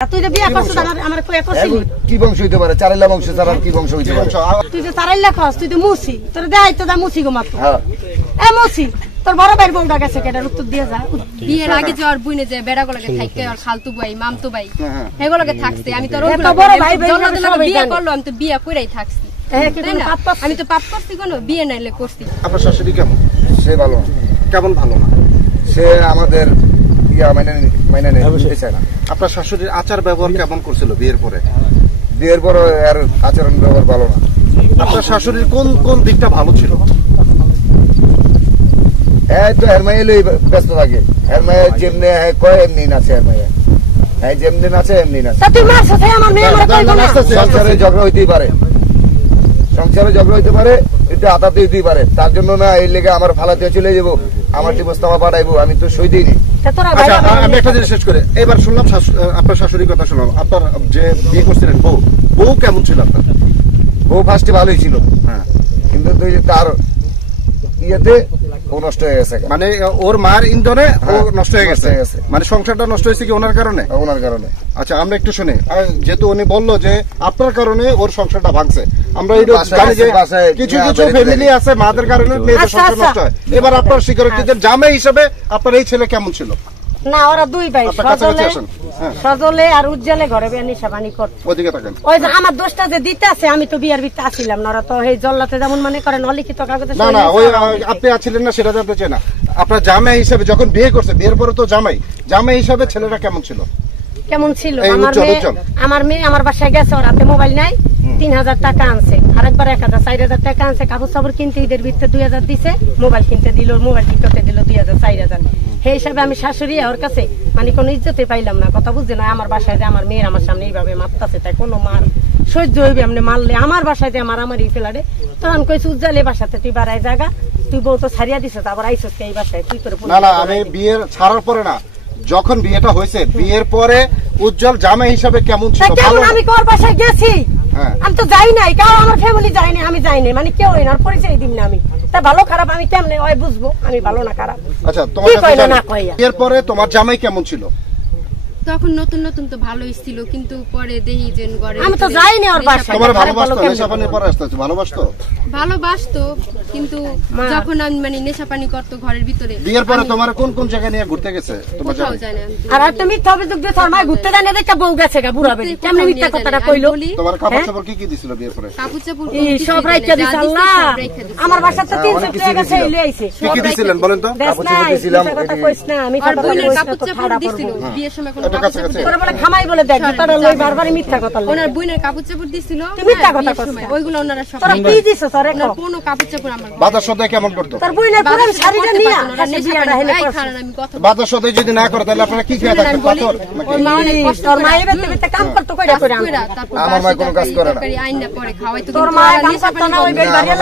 তুই যে বিয়ে করছিস আমার কই করছিস কি বংশ হইতে পারে? চারাইলা বংশ ছাড়া কি বংশ হইতে পারে? তুই যে চারাইলা খাস, তুই তো মুসি, তোর দেখাই তো দা মুসি গো মাত্র। এ মুসি, তোর বড় ভাইয়ের বউটা গেছে কেটার উত্তর দিয়ে যা। বিয়ের আগে যে আর বুইনে যে বেড়াগুলোকে থাকতে আর খালতু ভাই মামতু ভাই এগুলোকে থাকছে। আমি তো বড় ভাই বিয়ে করলো, আমি তো বিয়ে কইরাই থাকছি। আমি তো পাপ করছি কোন বিয়ে নাইলে করছি। আপনার শাশুড়ি কেমন? সে ভালো না। কেমন ভালো না? সে আমাদের মাইনে নিতে চায় না। আপনার শাশুড়ির আচার ব্যবহার কেমন করছিল বিয়ের পরে? বিয়ের পর আর আচরণ ব্যবহার ভালো না। আপনার শাশুড়ির কোন কোন দিকটা ভালো ছিল? হ্যাঁ তো হের মাইয়া লই ব্যস্ত থাকে। হের মাইয়া যেমনি কয় এমনি নাচে। হের মাইয়া হ্যাঁ যেমনি নাচে এমনি নাচে। তুই মার সাথে আমার মেয়ে আমার কইবো না। সংসারে ঝগড়া হইতেই পারে, সংসারে ঝগড়া হইতে পারে, এটা হাতাতে হইতেই পারে। তার জন্য না এই লেগে আমার ফালাতে চলে যাবো, আমার ডিভোর্সনামা পাঠাইবো, আমি তো সই দিইনি। আচ্ছা আমি একটা জিনিস শেষ করে এবার শুনলাম আপনার শাশুড়ির কথা শুনলাম। আপনার যে বিয়ে করছিলেন বউ কেমন ছিল আপনার? বউ ফার্স্টে ভালোই ছিল, হ্যাঁ, কিন্তু তার ইয়েতে ও নষ্ট হয়ে গেছে। মানে ওর মার ইন্ধনে ও নষ্ট হয়ে গেছে। মানে সংসারটা নষ্ট হয়েছে কি ওনার কারণে? ওনার কারণে। আচ্ছা আমরা একটু শুনি, যেহেতু উনি বললো যে আপনার কারণে ওর সংসারটা ভাঙছে। আমরা জানি যে কিছু কিছু ফ্যামিলি আছে মাদের কারণে মেয়েদের সংসার নষ্ট হয়। এবার আপনার স্বীকারোক্তিদের জামাই হিসেবে আপনার এই ছেলে কেমন ছিল? না ওরা দুই ভাই, সজলে আর উজ্জ্বলে ঘরে নিশাবানি করছে। ওদিকে থাকেন। ওই যে আমার দোষটা যে দিতে আছে, আমি তো বিয়ার ভিতরে আসিলাম না। ওরা তো এই জল্লাতে যেমন মনে করেন অলিখিত কাগজে। না না ওই আপনি আছিলেন না সেটা জানতে চাই না। আপনার জামাই হিসেবে যখন বিয়ে করছে, বিয়ের পরে তো জামাই হিসেবে ছেলেটা কেমন ছিল? কেমন ছিল? আমার মেয়ে আমার বাসায় গেছে, ওর হাতে মোবাইল নাই, 3000 টাকা আনছে, আরেকবার 1000 4000 টাকা আনছে। কাপড় সাপড় কিনতে ঈদের ভিতরে 2000 দিছে, মোবাইল কিনতে দিল, মোবাইল কিনতে দিল 2000 4000। সেই হিসাবে আমি শাশুড়ি ওর কাছে মানে কোনো ইজ্জতে পাইলাম না। কথা বুঝছে না আমার বাসায় যে আমার মেয়ের আমার সামনে এইভাবে মারতাছে, তাই কোনো মার সহ্য হইবে? আপনি মারলে আমার বাসায় যে মারামারি ফেলারে, তখন কইছে উজ্জ্বলে বাসাতে তুই বাড়াই জায়গা, তুই বউ তো ছাড়িয়া দিছে, তারপর আইসস এই বাসায় তুই তোর। না না আমি বিয়ের ছাড়ার পরে না, যখন বিয়েটা হয়েছে বিয়ের পরে উজ্জ্বল জামাই হিসাবে কেমন ছিল? আমি কোর বাসায় গেছি, আমি তো যাই নাই, কারণ আমার ফ্যামিলি যায়নি, আমি যাই নাই, মানে কেউ এনার পরিচয় দিন না আমি। তা ভালো খারাপ আমি কেমনে ওই বুঝবো আমি ভালো না খারাপ? আচ্ছা তোমার বিয়ের পরে তোমার জামাই কেমন ছিল? তখন নতুন নতুন তো ভালোই ছিল, কিন্তু পরে দেখি যে ঘরে আমি তো যাইনি ওর বাসায়। তোমার ভালোবাসতো? নেশাপানির পরে আসতেছে ভালোবাসতো, কিন্তু যখন আমি মানে নেশাপানি করতো ঘরের ভিতরে। বিয়ের পরে তোমার কোন কোন জায়গায় নিয়ে ঘুরতে গেছে তোমার জামাই? আর একটা মিথ্যা অভিযোগ দিয়ে তোর মা ঘুরতে জানে দেখে বউ গেছে গা বুড়া বেরি, কেমনে মিথ্যা কথাটা কইলো? তোমার কাপড় চাপড় কি কি দিছিল বিয়ের পরে? কাপড় চাপড় সব রাইখা দিছে আল্লাহ। আমার বাসাতে 300 টাকা গেছে এলে আইছে। কি কি দিছিলেন বলেন তো? কাপড় চাপড় দিছিলাম, কথা কইছ না আমি। আর বোনের কাপড় চাপড় দিছিল বিয়ের সময়, কোন কাপড় চাপড় খামাই বলে দেখ তারা লই বারবার মিথ্যা কথা লই। ওনার বোনের কাপড় চাপড় দিছিল, তুমি মিথ্যা কথা কইছ, ওইগুলো ওনারা সব তোরা কি দিছস? তোরে কোনো কাপড় চাপড় আমার বাজার সদাই কেমন করতো? তোর বোনের পুরো শাড়িটা নিয়া বিয়াটা হেলে করছ। বাজার সদাই যদি না করে তাহলে আপনারা কি খেয়ে থাকতেন? পাথর ওর মা অনেক কষ্ট, তোর মা এবে তেতে কাম করতে কইরা করে আমার মা কোনো কাজ করে না। আইনা পরে খাওয়াইতো, তোর মা কাম করতে না, ওই বেল বাড়িয়া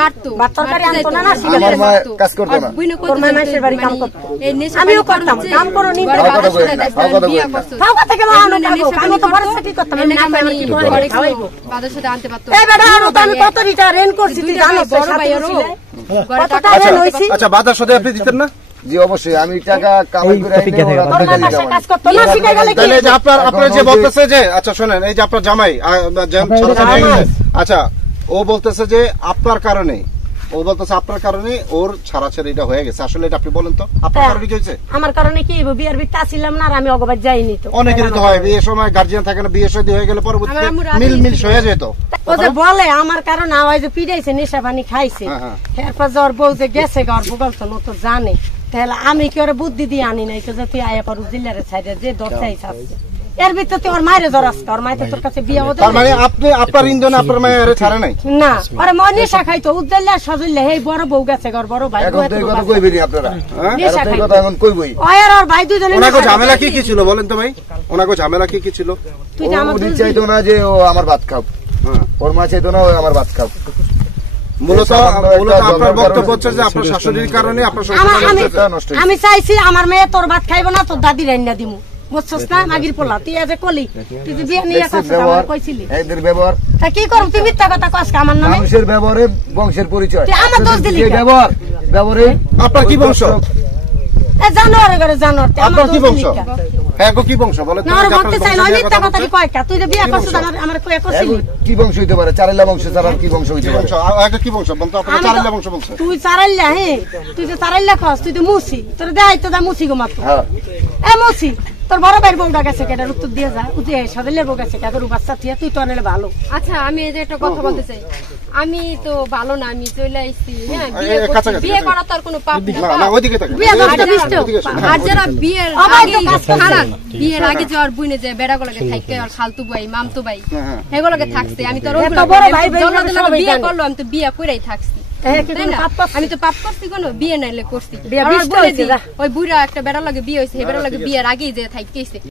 মারতো, ভাত তরকারি আনতো না, না আমার মা কাজ করতো না। তোর মা মাসের বাড়ি কাম করতো, এই নেশা আমিও করতাম, কাম করো নি বিয়া করতো। খাও কথা কেন আনো কাগো, আমি তো ভার্সিটি করতাম, আমি না পারি কি করে খাওয়াইবো? বাজার সাথে আনতে পারতো। এই বেটা আর আমি কত রিটা রেন করছি তুই জানো? বড় ভাইয়েরও কত টাকা রেন হইছি। আচ্ছা বাজার সদাই আপনি দিতেন না? জি অবশ্যই, আমি টাকা কামাই করে কাজ করতে না শিখাই গেলে কি? তাহলে যে আপনার যে বলতেছে যে, আচ্ছা শুনেন, এই যে আপনার জামাই আচ্ছা ও বলতেছে যে আপনার কারণে, ওর ছাড়াছাড়িটা হয়ে গেছে। আসলে এটা আপনি বলেন তো, আপনার কারণে কি হয়েছে? আমার কারণে কি বিয়ার ভিতরে আসিলাম না, আর আমি অগবাদ যাইনি তো। অনেকেরই তো হয় বিয়ের সময় গার্জিয়ান থাকে না, বিয়ে শাদী হয়ে গেলে পরবর্তীতে মিল হয়ে যেত। ও যে বলে আমার কারণে আওয়াজ যে পিড়াইছে, নেশা পানি খাইছে, এরপর জ্বর বউ যে গেছে গর বগল তো তো জানে, তাহলে আমি কি ওরা বুদ্ধি দিয়ে আনি নাই তো যে তুই আয়া পারু জিল্লারে ছাইড়ে যে দরজাই আছে এর ভিতরে ওর মায়ের জ্বর আসছে, ওর মায়ের তোর কাছে বিয়ে হতো। তার মানে আপনি আপনার ইন্ধনে আপনার মায়ের ছাড়ে নাই? না, ওরে মনে নেশা খাইতো, উদ্দেল্লা সজল্লা এই বড় বউ গেছে গর বড় ভাই কথা কইবেনি আপনারা, নেশা খাইতো কথা এখন কইবই। ওই আর ওর ভাই দুইজনে ওনাকে ঝামেলা কি কি ছিল বলেন তো ভাই? ওনাকে ঝামেলা কি কি ছিল? তুই যে আমার চাইতো না যে ও আমার ভাত খাও, ওর মা চাইতো না ও আমার ভাত খাও। মূলত আপনার বক্তব্য হচ্ছে যে আপনার শাশুড়ির কারণে আপনার সংসার। আমি চাইছি আমার মেয়ে তোর ভাত খাইবো না, তোর দাদি রান্না দিমু, বুঝছস না? মাগির পোলা তুই আজ কলি তুই যে বিয়ে নিয়ে কইছিলি এদের ব্যবহার তা কি করব? তুই মিথ্যা কথা কস আমার নামে। মানুষের ব্যবহারে বংশের পরিচয়। তুই আমার দোষ দিলি কেন? ব্যবহারে আপনার কি বংশ? এ জানোয়ার করে জানোয়ার, আপনার কি বংশ? হ্যাঁ গো, কি বংশ বলে? না, ওর বলতে চাই না, মিথ্যা কথা কয় কা? তুই যে বিয়ে করছিস আমার কই করছিলি? কি বংশ হইতে পারে? চারেলা বংশ ছাড়া আর কি বংশ হইতে পারে? আগে কি বংশ বলতো? আপনার চারাইলা বংশ বলছে। তুই চারাইলা, হ্যাঁ তুই যে চারাইলা খাস, তুই তো মুসি, তোর দেয় তো দা মুসি গো মাত্র। হ্যাঁ এ মুসি, তোর বড় ভাইয়ের বউটা গেছে কেটার উত্তর দিয়ে যা, উঠে সদেলের বউ গেছে কাকের বাচ্চা থিয়া, তুই তো আনলে ভালো। আচ্ছা আমি এই যে একটা কথা বলতে চাই, আমি তো ভালো না, আমি চলে আইছি, হ্যাঁ বিয়ে এই করছি, কাছাকাছি, বিয়ে করা তো আর কোনো পাপ না। না না, ওইদিকে তাকান। বিয়ে করা আর দিস তো। আর যারা বিয়ের আবার আগে তো কাজ করছে। খারাপ, বিয়ের আগে যাওয়ার বুইনে যে বেড়াগুলোকে থাকতে আর খালতু ভাই মামতু ভাই এগুলোকে থাকছে, আমি তো আর ওগুলো বড় ভাই বোন জন্ম দিলে সবাই বিয়ে জানে। করলো, আমি তো বিয়ে কইরাই থাকছি, হ্যাঁ, কি তাই কোনো না? পাপ করছিস? আমি তো পাপ করছি কোনো, বিয়ে নাইলে করছি। বিয়ে আমার বিষ্ট বলে হয়েছে, দিই, যা। ওই বুড়া একটা বেড়া লাগে বিয়ে হয়েছে, সেই বেড়া লাগে বিয়ের আগেই যে থাকতেছে।